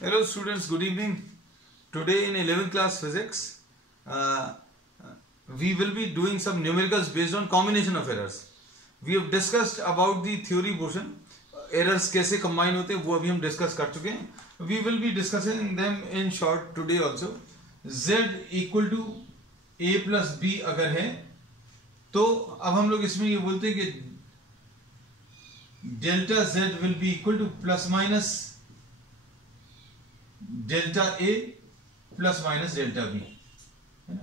Hello students, good evening. Today in 11th class physics, we will be doing some numericals based on combination of errors. We have discussed about the theory portion. Errors कैसे combine होते हैं वो अभी हम discuss कर चुके हैं. We will be discussing them in short today also. Z equal to A plus B अगर है तो अब हम लोग इसमें ये बोलते हैं कि delta Z will be equal to plus minus delta A plus minus delta B, है ना.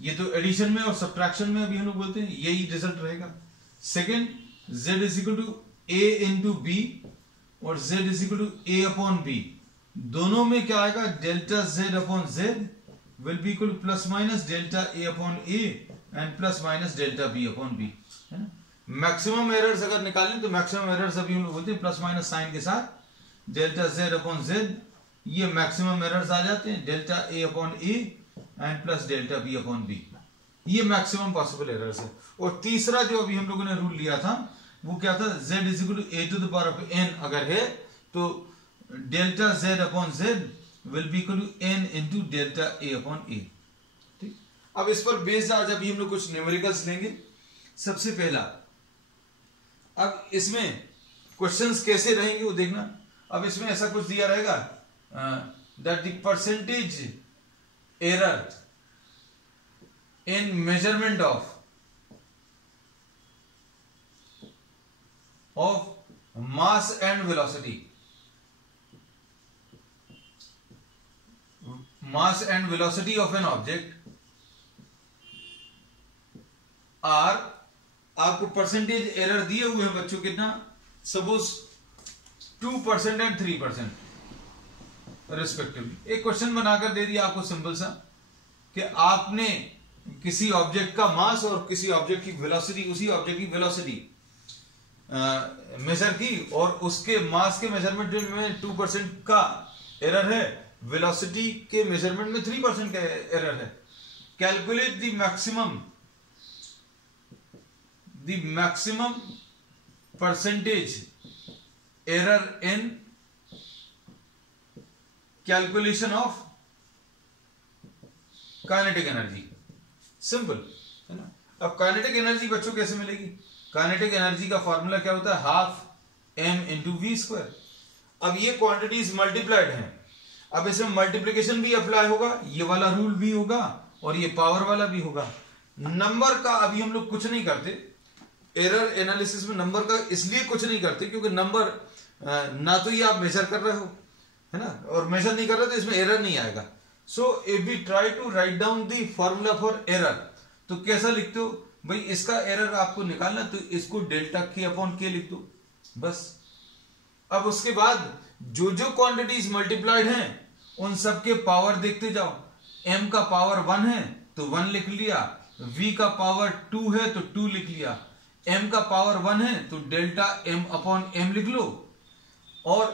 ये तो एडिशन में और सब्ट्रैक्शन में अभी हम लोग बोलते हैं यही रिजल्ट रहेगा. Second, z is equal to a into B और z is equal to a upon B. दोनों में क्या आएगा? Delta z upon z will be equal to plus minus delta a upon a and plus minus delta b upon b, है ना. Maximum errors अगर निकालें तो मैक्सिमम एरर्स अभी हम लोग बोलते हैं प्लस माइनस साइन के साथ डेल्टा z अपॉन z. ये मैक्सिमम एरर्स आ जाते हैं delta A upon A and plus delta B upon B. ये मैक्सिमम पॉसिबल एरर्स है. और तीसरा जो अभी हम लोगों ने रूल लिया था वो क्या था? z is equal to a to the power of n अगर है तो delta z upon z will be equal to n into delta a upon a. ठीक. अब इस पर बेस्ड आज अभी हम लोग कुछ न्यूमेरिकल्स लेंगे. सबसे पहला, अब इसमें क्वेश्चंस कैसे रहेंगे वो देखना. अब इसमें ऐसा कुछ दिया रहेगा that the percentage error in measurement of mass and velocity of an object are, आपको परसेंटेज एरर दिए हुए हैं बच्चों कितना? Suppose 2% and 3% respectively. एक क्वेश्चन बनाकर दे दिया आपको सिंपल सा कि आपने किसी ऑब्जेक्ट का मास और किसी ऑब्जेक्ट की वेलोसिटी, उसी ऑब्जेक्ट की वेलोसिटी मेजर की और उसके मास के मेजरमेंट में 2% का एरर है, वेलोसिटी के मेजरमेंट में 3% का एरर है. Calculate the maximum percentage error in calculation of kinetic energy. Simple, है ना. अब काइनेटिक एनर्जी बच्चों कैसे मिलेगी? काइनेटिक एनर्जी का फॉर्मूला क्या होता है? Half m into V square. अब ये क्वांटिटीज मल्टीप्लाइड हैं. अब इसमें मल्टीप्लीकेशन भी अप्लाई होगा, ये वाला रूल भी होगा और ये पावर वाला भी होगा. नंबर का अभी हम लोग कुछ नहीं करते. एरर एनालिसिस में नंबर का इसलिए कुछ नहीं करते क्योंकि नंबर ना तो ये आप मेजर कर रहे हो, है ना, और मेजर नहीं कर रहे तो इसमें एरर नहीं आएगा. So if we try to write down the formula for error तो कैसा लिखते हो भाई? इसका एरर आपको निकालना तो इसको डेल्टा के अपॉन के लिख दो बस. अब उसके बाद जो जो क्वांटिटीज मल्टीप्लाइड हैं उन सब के पावर देखते जाओ. m का पावर 1 है तो 1 लिख लिया, v का पावर 2 है तो 2 लिख लिया, m का पावर 1 है तो डेल्टा m अपॉन m लिख लो और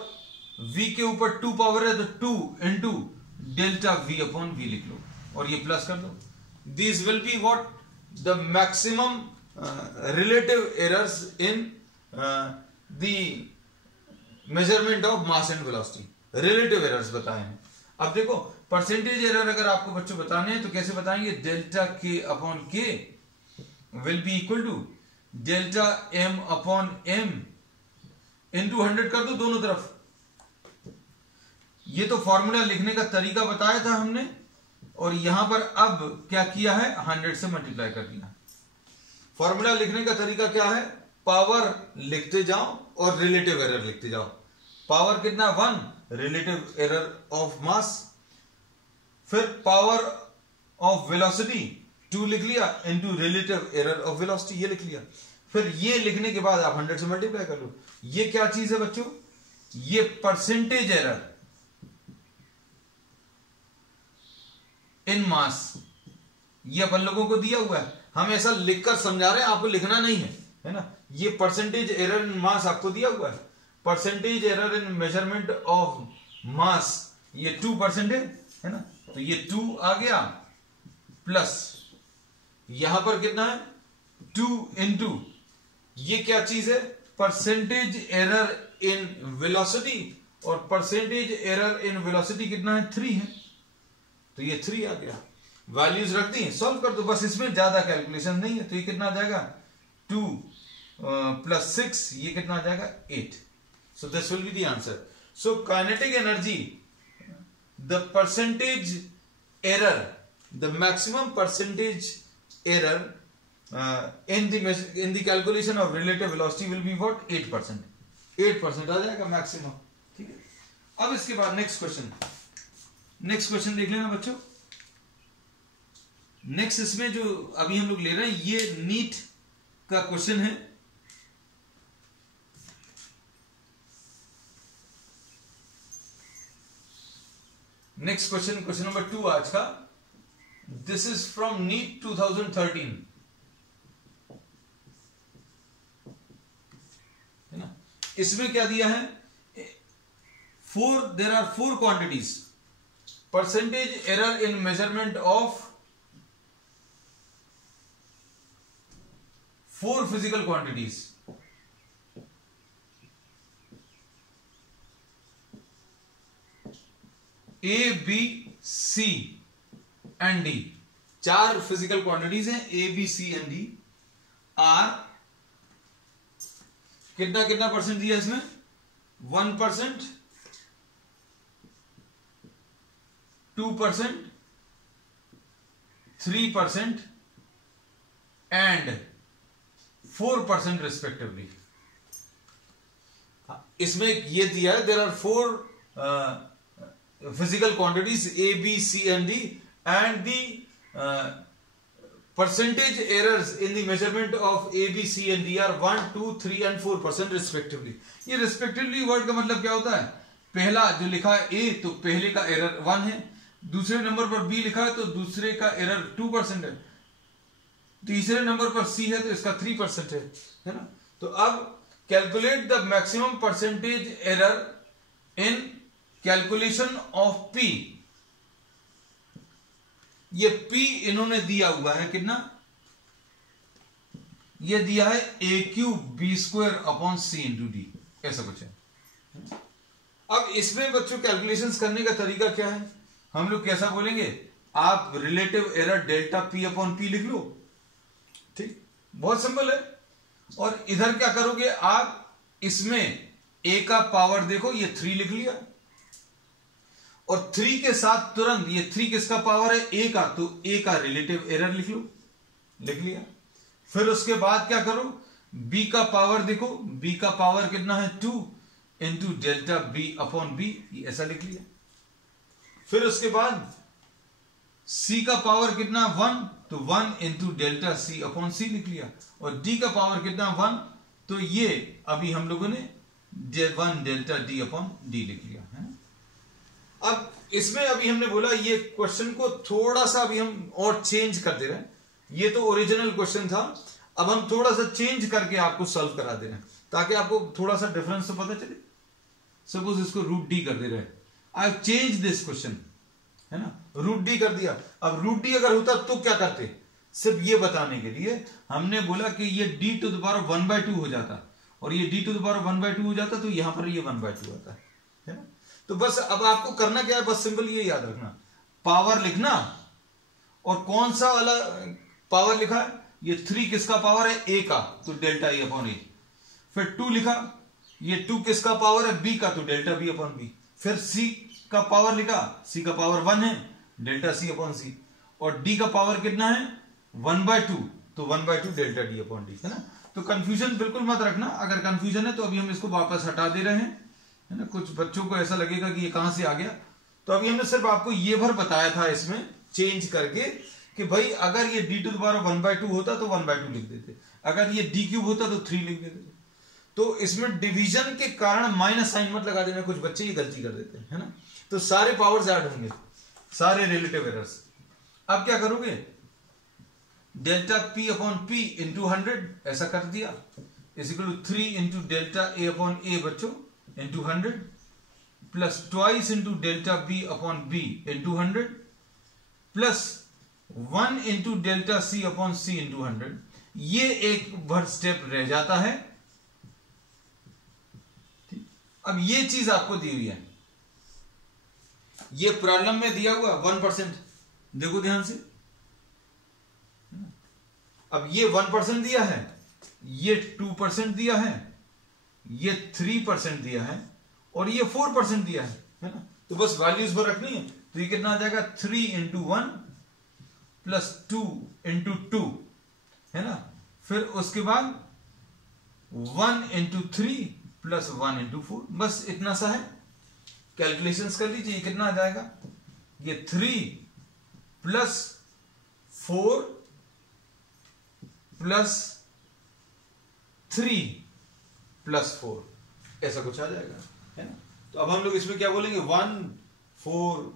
v के ऊपर 2 पावर है तो 2 into delta v upon v लिख लो और ये प्लस कर दो. This will be what? The maximum relative errors in the measurement of mass and velocity. Relative errors बताए हैं. अब देखो, परसेंटेज एरर अगर आपको बच्चों बताने हैं तो कैसे बताएंगे? Delta k upon k will be equal to delta m upon m into 100 कर दो दोनों तरफ. ये तो फॉर्मूला लिखने का तरीका बताया था हमने और यहां पर अब क्या किया है? 100 से मल्टीप्लाई कर दिया. फॉर्मूला लिखने का तरीका क्या है? पावर लिखते जाओ और रिलेटिव एरर लिखते जाओ. पावर कितना? 1, रिलेटिव एरर ऑफ मास. फिर पावर ऑफ वेलोसिटी 2 लिख लिया into relative error of velocity, ये लिख लिया. फिर ये लिखने के बाद आप 100 से मल्टीप्लाई कर लो. ये क्या चीज है बच्चों? ये परसेंटेज एरर इन मास. ये अपन लोगों को दिया हुआ है, हम ऐसा लिखकर समझा रहे हैं, आपको लिखना नहीं है ना. ये परसेंटेज एरर इन मास आपको दिया हुआ है. Percentage error in measurement of mass ये 2% है ना, तो ये 2 आ गया प्लस यहां पर कितना है? 2 इंटू ये क्या चीज है? परसेंटेज एरर इन वेलोसिटी और परसेंटेज एरर इन वेलोसिटी कितना है 3 है, तो ये 3 आ गया। वैल्यूज रख दी, सॉल्व कर दो बस, इसमें ज्यादा कैलकुलेशन नहीं है। तो ये कितना आ जाएगा 2 + 6, ये कितना आ जाएगा 8। So this will be the answer. So kinetic energy, the percentage error, the maximum percentage error in the calculation of relative velocity will be what 8%। 8% आ जाएगा मैक्सिमम, ठीक है। अब इसके बाद नेक्स्ट क्वेश्चन देख लेना बच्चों। नेक्स्ट इसमें जो अभी हम लोग ले रहे हैं ये नीट का क्वेश्चन है। नेक्स्ट क्वेश्चन नंबर 2 आज का। दिस इज फ्रॉम नीट 2013, है ना। इसमें क्या दिया है, there are 4 quantities, percentage error in measurement of 4 physical quantities. A, B, C and D, 4 physical quantities हैं A, B, C and D। आर कितना परसेंट दिया इसमें 1%, 2%, 3% एंड 4% रिस्पेक्टिवली। इसमें ये दिया है there are 4 physical quantities A, B, C and D and the percentage errors in the measurement of A, B, C and D are 1, 2, 3 and 4% respectively। ये respectively word का मतलब क्या होता है, पहला जो लिखा है A तो पहले का एरर 1 है, दूसरे नंबर पर B लिखा है तो दूसरे का एरर 2% है, तीसरे नंबर पर C है तो इसका 3% है ना। तो अब calculate the maximum percentage error in calculation of P। ये P इन्होंने दिया हुआ है कितना, ये दिया है A³B²/C×D, ऐसा कुछ है। अब इसमें बच्चों कैलकुलेशंस करने का तरीका क्या है, हम लोग कैसा बोलेंगे, आप रिलेटिव एरर ΔP/P लिख लो, ठीक, बहुत सिंपल है। और इधर क्या करोगे आप, इसमें A का पावर देखो ये 3 लिख लिया, और 3 के साथ तुरंत ये 3 किसका पावर है A का, तो A का रिलेटिव एरर लिख लो, लिख लिया। फिर उसके बाद क्या करो, B का पावर देखो, B का पावर कितना है 2 × ΔB/B, ऐसा लिख लिया। फिर उसके बाद C का पावर कितना 1, तो 1 × ΔC/C लिख लिया, और D का पावर कितना 1, तो ये अभी हम लोगों ने 1 ΔD/D लिख लिया है। अब इसमें अभी हमने बोला ये क्वेश्चन को थोड़ा सा अभी हम और चेंज कर दे रहे हैं, ये तो ओरिजिनल क्वेश्चन था, अब हम थोड़ा सा चेंज करके आपको सॉल्व करा दे रहे हैं ताकि आपको थोड़ा सा डिफरेंस तो पता चले। सपोज इसको √D कर दे रहे हैं, आई चेंज दिस क्वेश्चन, है ना, √D कर दिया। अब √D अगर होता तो क्या करते, सिर्फ ये बताने के लिए हमने बोला कि ये D⁻1/2 हो जाता, और ये D⁻1/2 हो जाता तो यहां पर ये 1/2 आता है ना। तो बस अब आपको करना क्या है, बस सिंपल ये याद रखना, पावर लिखना, और कौन सा वाला पावर लिखा है, ये 3 किसका पावर है A का, तो ΔA/A। फिर 2 लिखा, ये 2 किसका पावर है B का, तो ΔB/B। फिर C का पावर लिखा, C का पावर 1 है, ΔC/C। और D का पावर कितना है 1/2, तो 1/2 ΔD/D, है ना। तो कंफ्यूजन बिल्कुल मत रखना, अगर कंफ्यूजन है तो अभी हम इसको वापस हटा दे रहे हैं, है ना। कुछ बच्चों को ऐसा लगेगा कि ये कहां से आ गया, तो अभी हमने सिर्फ आपको ये भर बताया था इसमें चेंज करके कि भाई अगर ये D⁻1/2 होता तो 1/2 लिख देते, अगर ये D³ होता तो 3 लिख देते। तो इसमें डिवीजन के कारण माइनस साइन मत लगा देना, कुछ बच्चे ये गलती कर देते हैं, है ना। तो सारे पावर्स ऐड होंगे, सारे रिलेटिव एरर्स। अब क्या करोगे, ΔP/P × 100 ऐसा कर दिया, = 3 × ΔA/A बच्चों into 100 plus twice into ΔB/B into 100 plus 1 into ΔC/C into 100। ये एक भर स्टेप रह जाता है। अब ये चीज आपको दी हुई है, ये प्रॉब्लम में दिया हुआ 1%, देखो ध्यान से। अब ये 1% दिया है, ये 2% दिया है, ये 3% दिया है, और ये 4% दिया है ना। तो बस वैल्यूज पर रखनी है। तो ये कितना आ जाएगा, 3 इंटू 1 प्लस 2 इंटू 2 है ना। फिर उसके बाद 1 इंटू 3 प्लस 1 इंटू 4, बस इतना सा है। कैलकुलेशंस कर लीजिए, ये कितना आ जाएगा, ये 3 प्लस 4 प्लस 3 प्लस 4, ऐसा कुछ आ जाएगा, है ना। तो अब हम लोग इसमें क्या बोलेंगे, 1 4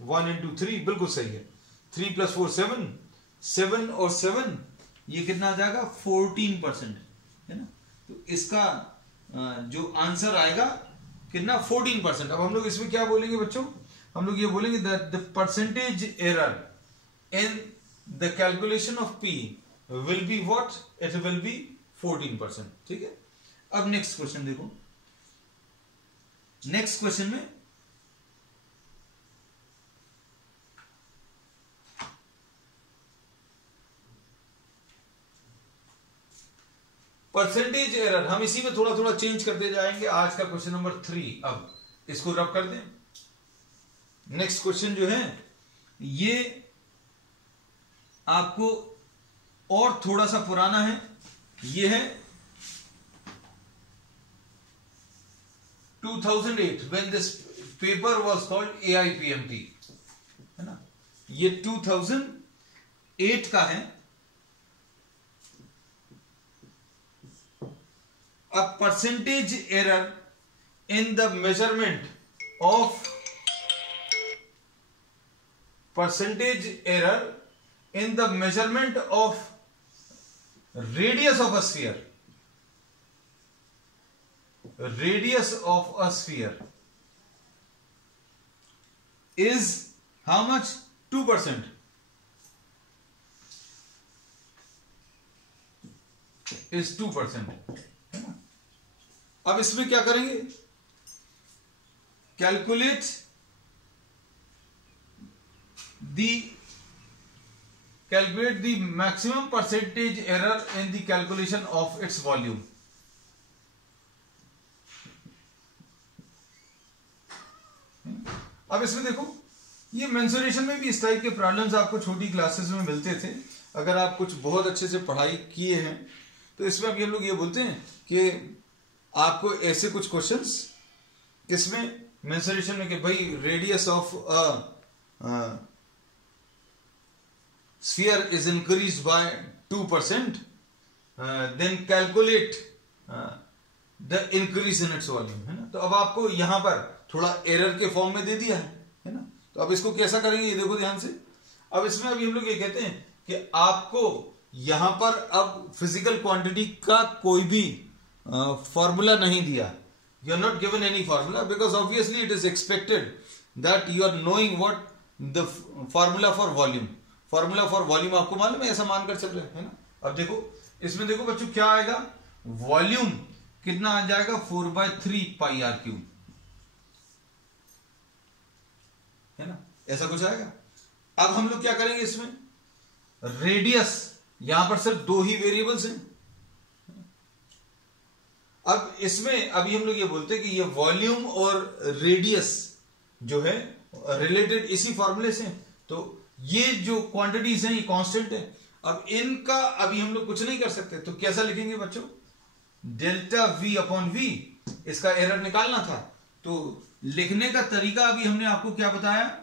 1 इंटू 3, बिल्कुल सही है। 3 प्लस 4 7, 7 और 7 ये कितना आ जाएगा, 14% है ना। तो इसका जो आंसर आएगा कितना, 14%। अब हम लोग इसमें क्या बोलेंगे बच्चों, हम लोग ये बोलेंगे the percentage error in the calculation of P will be what, it will be 14%, ठीक है। अब नेक्स्ट क्वेश्चन देखो, नेक्स्ट क्वेश्चन में परसेंटेज एरर, हम इसी में थोड़ा थोड़ा चेंज करते जाएंगे। आज का क्वेश्चन नंबर 3, अब इसको रब कर दें। नेक्स्ट क्वेश्चन जो है ये आपको और थोड़ा सा पुराना है, ये है 2008 when this paper was called AIPMT, है ना। ये 2008 का है। A percentage error in the measurement of radius of a sphere, is how much, 2%, is 2%। अब इसमें क्या करेंगे, calculate the maximum percentage error in the calculation of its volume. अब इसमें देखो, ये मेंसुरेशन में भी इस टाइप के प्रॉब्लम्स आपको छोटी क्लासेस में मिलते थे। अगर आप कुछ बहुत अच्छे से पढ़ाई किए हैं तो इसमें अभी हम लोग ये बोलते हैं कि आपको ऐसे कुछ क्वेश्चंस इसमें मेंसुरेशन में कि भाई radius of sphere is increase by 2%, then calculate the increase in its volume, है ना। तो अब आपको यहां पर थोड़ा एरर के फॉर्म में दे दिया है ना। तो अब इसको कैसा करेंगे, ये देखो ध्यान से। अब इसमें अभी हम लोग ये कहते हैं कि आपको यहां पर अब फिजिकल क्वांटिटी का कोई भी फॉर्मूला नहीं दिया, you are not given any formula, because obviously it is expected that you are knowing what the formula for volume. Formula for volume आपको मालूम है, ऐसा मानकर चल रहे हैं ना। अब देखो इसमें, देखो बच्चों क्या आएगा, वॉल्यूम कितना आ जाएगा, 4/3 पाई आर क्यूब, है ना, ऐसा कुछ आएगा। अब हम लोग क्या करेंगे इसमें, रेडियस, यहां पर सिर्फ 2 ही वेरिएबल्स हैं। अब इसमें अभी हम लोग ये बोलते हैं कि ये वॉल्यूम और रेडियस जो है रिलेटेड इसी फॉर्मूले से, तो ये जो क्वांटिटीज हैं ये कांस्टेंट है। अब इनका अभी हम लोग कुछ नहीं कर सकते, तो कैसा लिखेंगे बच्चों, डेल्टा वी अपॉन वी, इसका एरर निकालना था। तो लिखने का तरीका अभी हमने आपको क्या बताया,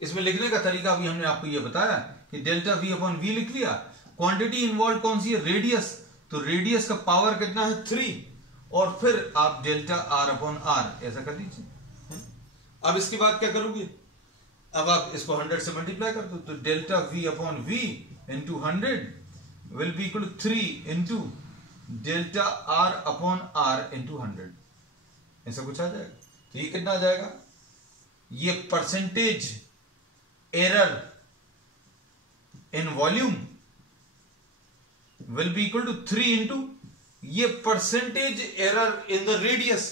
इसमें लिखने का तरीका अभी हमने आपको यह बताया कि डेल्टा वी अपॉन वी लिख लिया। क्वांटिटी इन्वॉल्व कौन सी है, रेडियस, तो रेडियस का पावर कितना है, 3, और फिर आप डेल्टा आर अपॉन आर ऐसा कर लीजिए। अब इसके बाद क्या करोगे, अब आप इसको 100 से मल्टीप्लाई कर दो, तो delta V upon V into 100 will be equal to 3 into delta R upon R into 100, ऐसा कुछ आ जाएगा। तो ये कितना आ जाएगा, ये percentage error in volume will be equal to 3 into ये percentage error in the radius,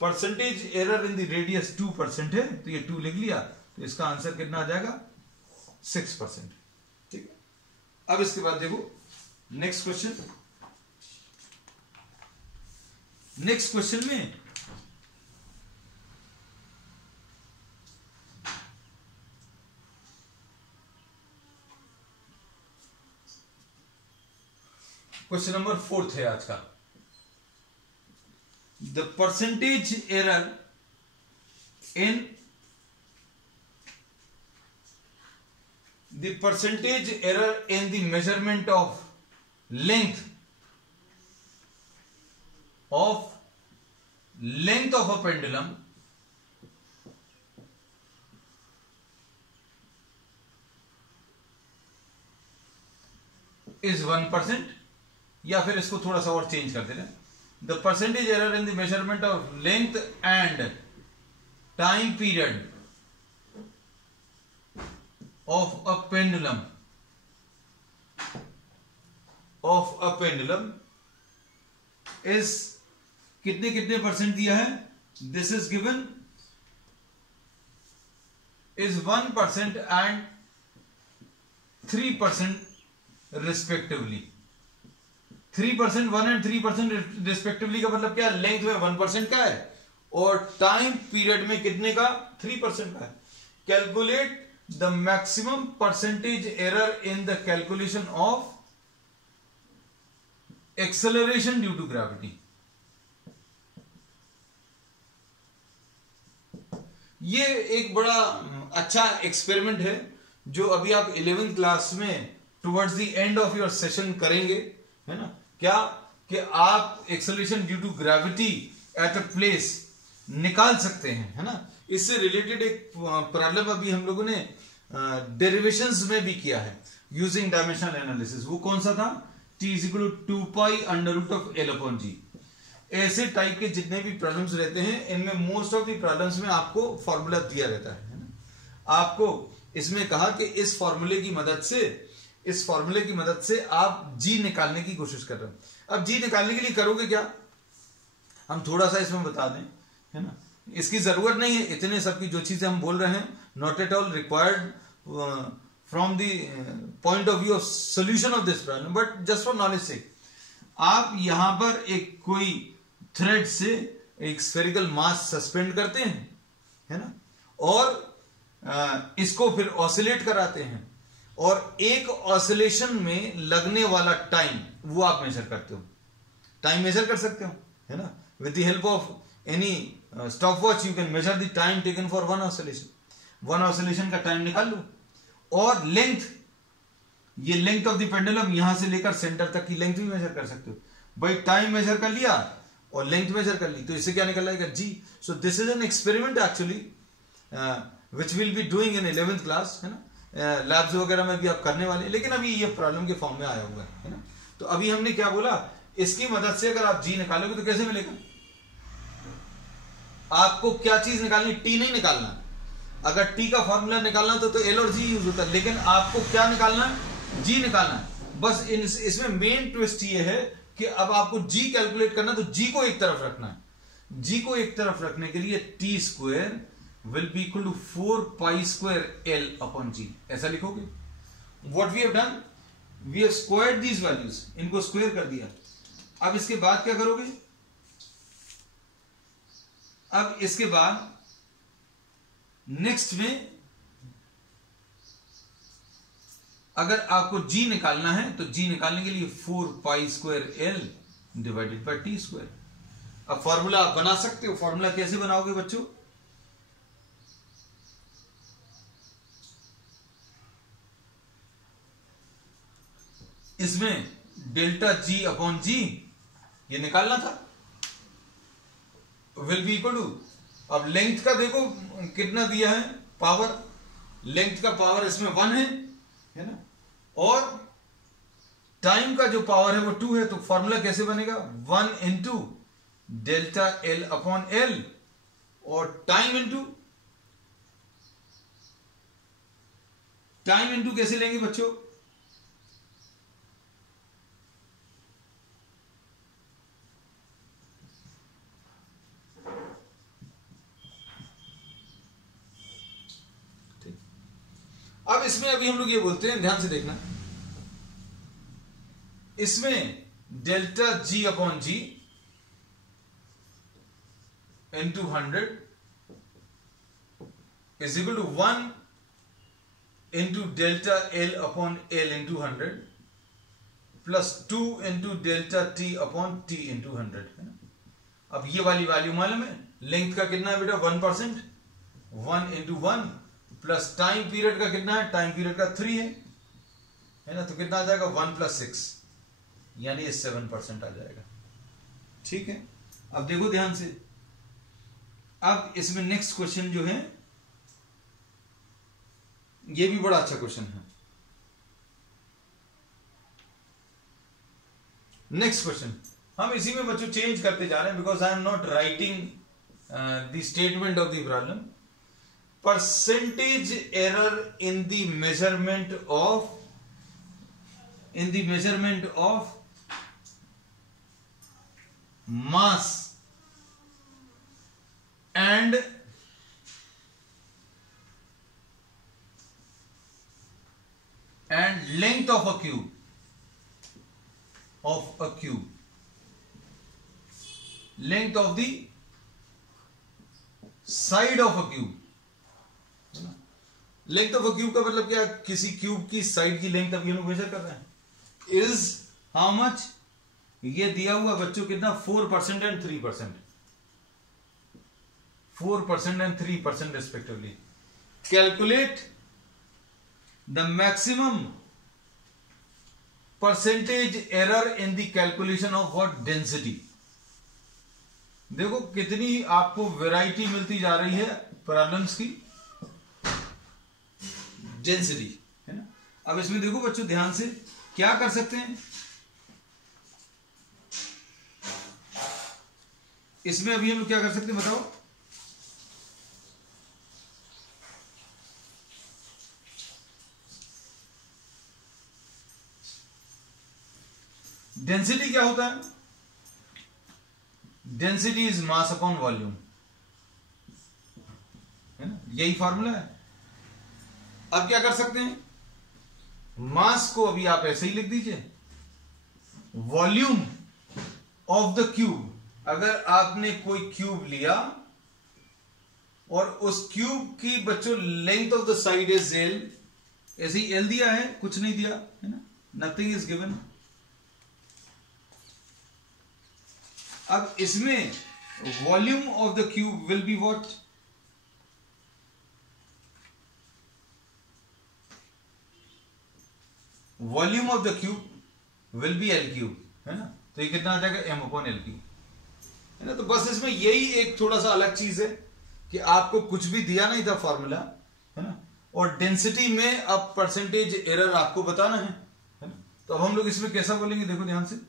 percentage error in the radius 2% है, तो ये 2 लिख लिया, तो इसका आंसर कितना आ जाएगा 6%। ठीक है, अब इसके बाद देखो नेक्स्ट क्वेश्चन। नेक्स्ट क्वेश्चन में क्वेश्चन नंबर 4 है आज का। The percentage error in the percentage error in the measurement of length of a pendulum is 1%, या फिर इसको थोड़ा सा और चेंज कर देना, the percentage error in the measurement of length and time period of a pendulum is कितने कितने परसेंट दिया है, this is given is 1% and 3% respectively. 3%, 1 and 3% respectively का मतलब क्या है, लेंथ में 1% का है और टाइम पीरियड में कितने का 3% का है। Calculate the maximum percentage error in the calculation of acceleration due to gravity. ये एक बड़ा अच्छा एक्सपेरिमेंट है जो अभी आप 11th क्लास में towards the end of your session करेंगे, है ना। क्या कि आप acceleration due to gravity at a place निकाल सकते हैं, है ना। इससे रिलेटेड एक प्रॉब्लम अभी हम लोगों ने डेरिवेशंस में भी किया है यूजिंग डायमेंशनल एनालिसिस। वो कौन सा था, t is equal to 2 pi under root of L upon G। ऐसे टाइप के जितने भी प्रॉब्लम्स रहते हैं इनमें मोस्ट ऑफ द प्रॉब्लम्स में आपको फॉर्मूला दिया रहता है ना। आपको इसमें कहा कि इस फॉर्मूले की मदद से आप जी निकालने की कोशिश कर रहे हो। अब जी निकालने के लिए करोगे क्या, हम थोड़ा सा इसमें बता दें, है ना। इसकी जरूरत नहीं है इतने सब की जो चीजें हम बोल रहे हैं, not at all required from the point of view of solution of this problem, but just for knowledge से आप यहां पर एक कोई थ्रेड से एक स्फेरिकल मास सस्पेंड करते हैं, है ना, और इसको फिर ऑसिलेट कराते हैं और एक ऑसिलेशन में लगने वाला टाइम वो आप मेजर करते हो, टाइम मेजर कर सकते हो, है ना। With the help of any stop watch you can measure the time taken for one oscillation का टाइम निकाल लो। और लेंथ, ये लेंथ ऑफ द पेंडुलम यहां से लेकर सेंटर तक की लेंथ भी मेजर कर सकते हो। भाई टाइम मेजर कर लिया और लेंथ मेजर कर ली, तो इससे क्या निकल आएगा जी। So this is an experiment actually which will be doing in 11th class, है ना। लैब्स वगैरह में भी आप करने वाले, लेकिन अभी ये प्रॉब्लम के फॉर्म में आया हुआ है ना। तो अभी हमने क्या बोला, इसकी मदद से अगर आप जी निकालोगे तो कैसे मिलेगा, आपको क्या चीज निकालनी, टी नहीं निकालना। अगर टी का फॉर्मूला निकालना तो एल और जी यूज होता है, लेकिन आपको क्या निकालना है, जी निकालना है। बस इसमें मेन ट्विस्ट ये है कि अब आपको जी कैलकुलेट करना, तो जी को एक तरफ रखना है। जी को एक तरफ रखने के लिए T square will be equal to 4 pi square L upon G, ऐसा लिखोगे। What we have done, we have squared these values, इनको स्क्वायर कर दिया। अब इसके बाद क्या करोगे, अब इसके बाद नेक्स्ट में अगर आपको जी निकालना है तो जी निकालने के लिए 4 pi square L divided by T square. अब फॉर्मूला आप बना सकते हो। फॉर्मूला कैसे बनाओगे बच्चों, इसमें डेल्टा जी अपॉन जी ये निकालना था, विल बी इक्वल टू, अब लेंथ का देखो कितना दिया है पावर, लेंथ का पावर इसमें 1 है ना, और टाइम का जो पावर है वो 2 है। तो फॉर्मूला कैसे बनेगा, 1 into delta L upon L और टाइम इंटू कैसे लेंगे बच्चों, अब इसमें अभी हम लोग ये बोलते हैं, ध्यान से देखना, इसमें delta G upon G into 100 is equal to 1 into delta L upon L into 100 plus 2 into delta T upon T into 100 है ना। अब ये वाली वैल्यू मालूम है, लेंथ का कितना है बेटा 1%, 1 इंटू 1 प्लस टाइम पीरियड का कितना है, टाइम पीरियड का 3 है ना, तो कितना आ जाएगा 1 प्लस 6 यानी ये 7% आ जाएगा। ठीक है, अब देखो ध्यान से, अब इसमें नेक्स्ट क्वेश्चन जो है ये भी बड़ा अच्छा क्वेश्चन है। नेक्स्ट क्वेश्चन हम इसी में बच्चों चेंज करते जा रहे हैं, because I am not writing the statement of the problem. Percentage error in the measurement of mass and length of a cube, length of the side of a cube। Length of a cube का मतलब क्या, किसी cube की side की length अभी हम लोग major कर रहे हैं। इज हाउ मच, ये दिया हुआ बच्चों कितना 4% and 3%, 4% and 3% respectively. Calculate the maximum percentage error in the calculation of what, density. देखो कितनी आपको वैरायटी मिलती जा रही है प्रॉब्लम्स की, डेंसिटी है ना। अब इसमें देखो बच्चों ध्यान से क्या कर सकते हैं, इसमें अभी हम लोग क्या कर सकते हैं बताओ। डेंसिटी क्या होता है, density is mass upon volume, है ना, यही फॉर्मूला है। अब क्या कर सकते हैं, मास को अभी आप ऐसे ही लिख दीजिए, वॉल्यूम ऑफ द क्यूब। अगर आपने कोई क्यूब लिया और उस क्यूब की बच्चों length of the side is L, ऐसे ही एल दिया है, कुछ नहीं दिया है ना, नथिंग इज गिवन। अब इसमें volume of the cube will be what, volume of the cube will be L cube, है ना, तो ये कितना आ जाएगा m अपॉन एल क्यूब, है ना। तो बस इसमें यही एक थोड़ा सा अलग चीज है कि आपको कुछ भी दिया नहीं था फॉर्मूला, है ना, और डेंसिटी में अब परसेंटेज एरर आपको बताना है ना। तो अब हम लोग इसमें कैसा बोलेंगे, देखो ध्यान से,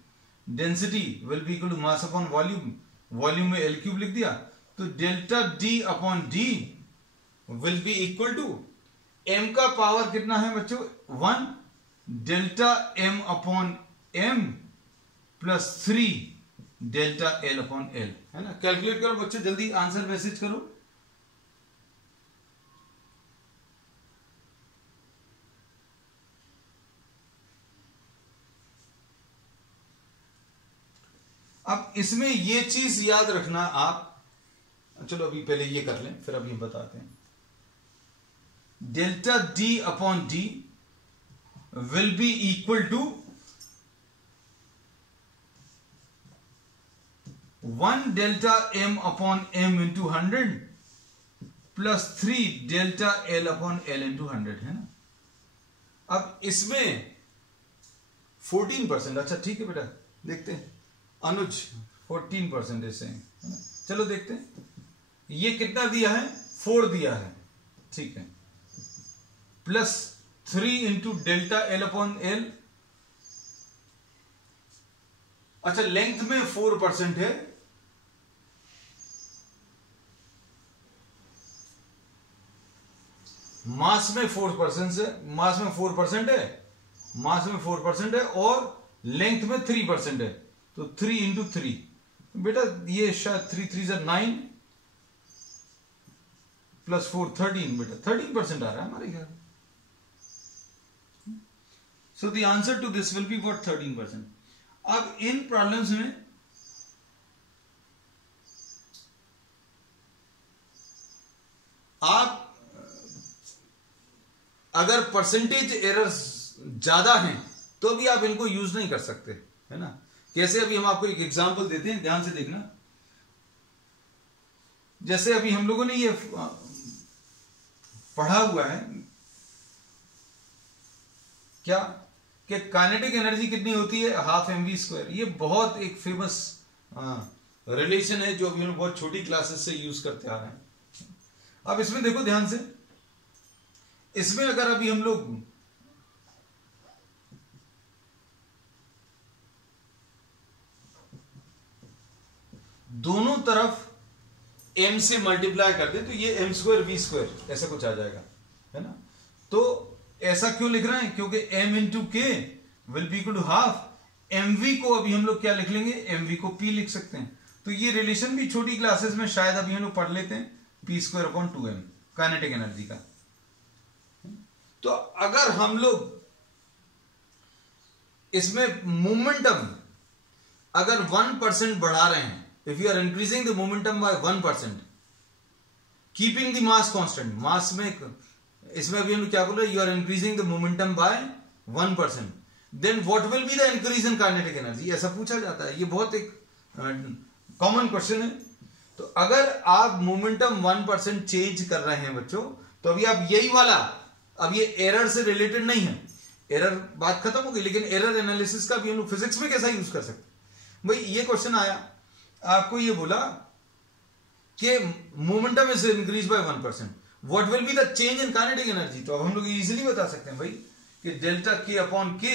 density will be equal to mass upon volume, volume में एल क्यूब लिख दिया, तो delta D upon D will be equal to m का पावर कितना है बच्चों 1, delta m upon m plus 3 delta L upon L, है ना। कैलकुलेट करो बच्चों, जल्दी आंसर मैसेज करो। अब इसमें ये चीज याद रखना आप, चलो अभी पहले ये कर लें फिर अभी हम बताते हैं। Delta D upon D will be equal to 1 delta m upon m into 100 plus 3 delta l upon l into 100, है ना। अब इसमें 14%, अच्छा ठीक है बेटा, देखते हैं अनुज 14% ऐसे है ना। चलो देखते हैं, ये कितना दिया है 4 दिया है, ठीक है, plus 3 into delta L upon L. अच्छा लेंथ में 4% है, मास में 4% से, मास में 4% है, मास में 4% है और लेंथ में 3% है, तो 3 इंटू 3 बेटा, ये शायद 3 3 जा 9 प्लस 4 13, बेटा 13% आ रहा है हमारे घर। So the answer to this will be what 13%. अब इन प्रॉब्लम्स में आप अगर परसेंटेज एरर्स ज्यादा हैं तो भी आप इनको यूज नहीं कर सकते, है ना. कैसे, अभी हम आपको एक एग्जांपल देते हैं, ध्यान से देखना. जैसे अभी हम लोगों ने ये पढ़ा हुआ है क्या कि काइनेटिक एनर्जी कितनी होती है, हाफ mv². ये बहुत एक फेमस रिलेशन है जो अभी हम लोग बहुत छोटी क्लासेस से यूज करते आ रहे हैं. अब इसमें देखो ध्यान से, इसमें अगर अभी हम लोग दोनों तरफ m से मल्टीप्लाई कर दे तो ये m² v² ऐसा कुछ आ जाएगा, है ना. तो ऐसा क्यों लिख रहे हैं, क्योंकि m into K will be equal to half. mv को अभी हम लोग क्या लिख लेंगे, mv को p लिख सकते हैं. तो ये रिलेशन भी छोटी क्लासेस में शायद अभी हम लोग पढ़ लेते हैं, p²/2m काइनेटिक एनर्जी का. तो अगर हम लोग इसमें मोमेंटम अगर 1% बढ़ा रहे हैं, if you are increasing the momentum by 1%, keeping the mass constant, mass में इसमें अभी हम क्या बोल रहे हैं, you are increasing the momentum by 1%, then what will be the increase in kinetic energy, ऐसा पूछा जाता है. ये बहुत एक कॉमन क्वेश्चन है. तो अगर आप मोमेंटम 1% चेंज कर रहे हैं बच्चों, तो अभी आप यही वाला, अब ये एरर से रिलेटेड नहीं है, एरर बात खत्म हो गई, लेकिन एरर एनालिसिस का भी हम लोग फिजिक्स में कैसा यूज कर सकते. भाई ये क्वेश्चन आया, आपको ये बोला कि momentum is increase bye 1%, what will be the change in kinetic energy. तो अब हम लोग इजीली बता सकते हैं भाई कि delta K upon K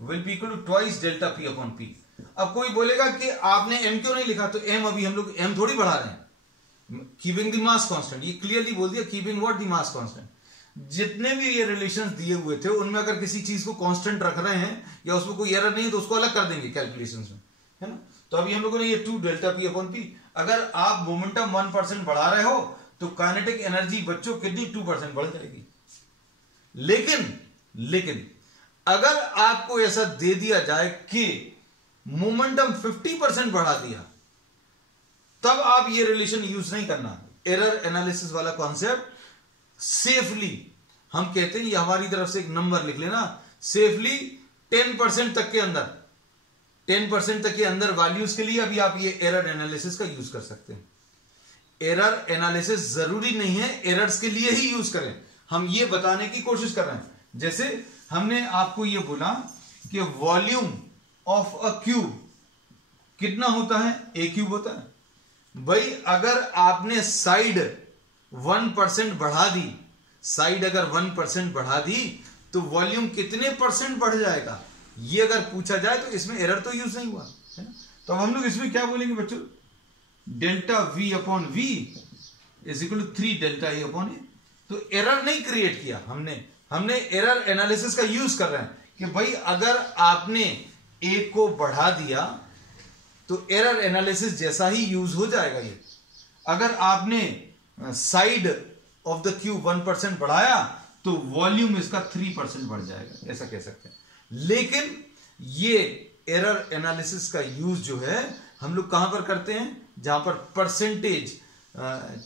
will be equal to twice delta P upon P. अब कोई बोलेगा कि आपने m क्यों नहीं लिखा, तो m अभी हम लोग m थोड़ी बढ़ा रहे हैं, कीपिंग द मास कांस्टेंट. ये क्लियरली बोल दिया, keeping what the mass constant. जितने भी ये रिलेशंस दिए हुए थे उनमें अगर किसी चीज को कांस्टेंट रख रहे हैं या उसमें कोई एरर नहीं है तो उसको अलग कर देंगे कैलकुलेशंस में, है ना. तो अभी हम लोगों ने ये 2 डेल्टा पी अपॉन पी, अगर आप मोमेंटम 1% बढ़ा रहे हो तो काइनेटिक एनर्जी बच्चों कितनी 2% बढ़ जाएगी. लेकिन अगर आपको ऐसा दे दिया जाए कि मोमेंटम 50% बढ़ा दिया, तब आप ये रिलेशन यूज नहीं करना. एरर एनालिसिस वाला कॉन्सेप्ट सेफली हम कहते हैं, ये हमारी तरफ से एक नंबर लिख लेना, सेफली 10% तक के अंदर, 10% तक के अंदर वैल्यूज के लिए अभी आप ये एरर एनालिसिस का यूज कर सकते हैं. एरर एनालिसिस जरूरी नहीं है एरर्स के लिए ही यूज करें, हम ये बताने की कोशिश कर रहे हैं. जैसे हमने आपको ये बोला कि वॉल्यूम ऑफ अ क्यूब कितना होता है, a क्यूब होता है. भाई अगर आपने साइड 1% बढ़ा दी, साइड अगर 1% बढ़ा दी तो वॉल्यूम कितने % बढ़ जाएगा, ये अगर पूछा जाए तो इसमें एरर तो यूज नहीं हुआ, है ना. तो अब हम लोग इसमें क्या बोलेंगे बच्चों, delta v upon v is equal to 3 delta a upon a. तो एरर नहीं क्रिएट किया हमने एरर एनालिसिस का यूज कर रहे हैं कि भाई अगर आपने a को बढ़ा दिया तो एरर एनालिसिस जैसा ही यूज हो जाएगा ये. अगर आपने साइड ऑफ द क्यूब 1% बढ़ाया तो वॉल्यूम इसका 3% बढ़ जाएगा, ऐसा कह सकते हैं. लेकिन ये एरर एनालिसिस का यूज जो है हम लोग कहां पर करते हैं, जहां पर परसेंटेज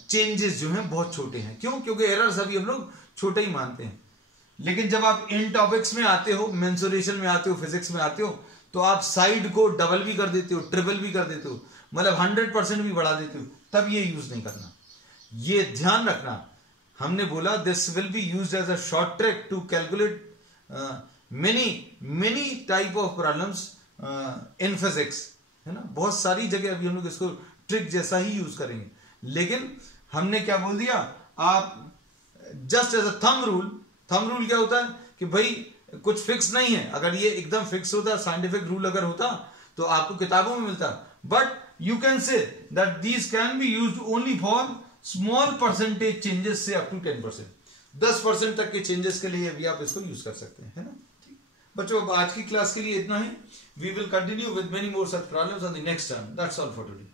चेंजेस जो हैं बहुत छोटे हैं. क्यों, क्योंकि एरर्स अभी हम लोग छोटे ही मानते हैं. लेकिन जब आप इन टॉपिक्स में आते हो, मेंसुरेशन में आते हो, फिजिक्स में आते हो, तो आप साइड को डबल भी कर देते हो, ट्रिपल भी कर देते हो, मतलब 100% भी बढ़ा देते हो, तब ये यूज नहीं करना. ये ध्यान रखना, हमने बोला this will be used as a short trick to calculate many type of problems in physics, है ना. बहुत सारी जगह अभी हम लोग इसको ट्रिक जैसा ही यूज करेंगे. लेकिन हमने क्या बोल दिया, आप just as a thumb rule क्या होता है कि भाई कुछ फिक्स नहीं है. अगर ये एकदम फिक्स होता, साइंटिफिक रूल अगर होता तो आपको किताबों में मिलता. But you can say that these can be used only for small percentage changes से अप टू 10%, 10% तक के चेंजेस के लिए भी आप इसको यूज कर सकते हैं, है ना. बच्चों अब आज की क्लास के लिए इतना ही. We will continue with many more such problems on the next term. That's all for today.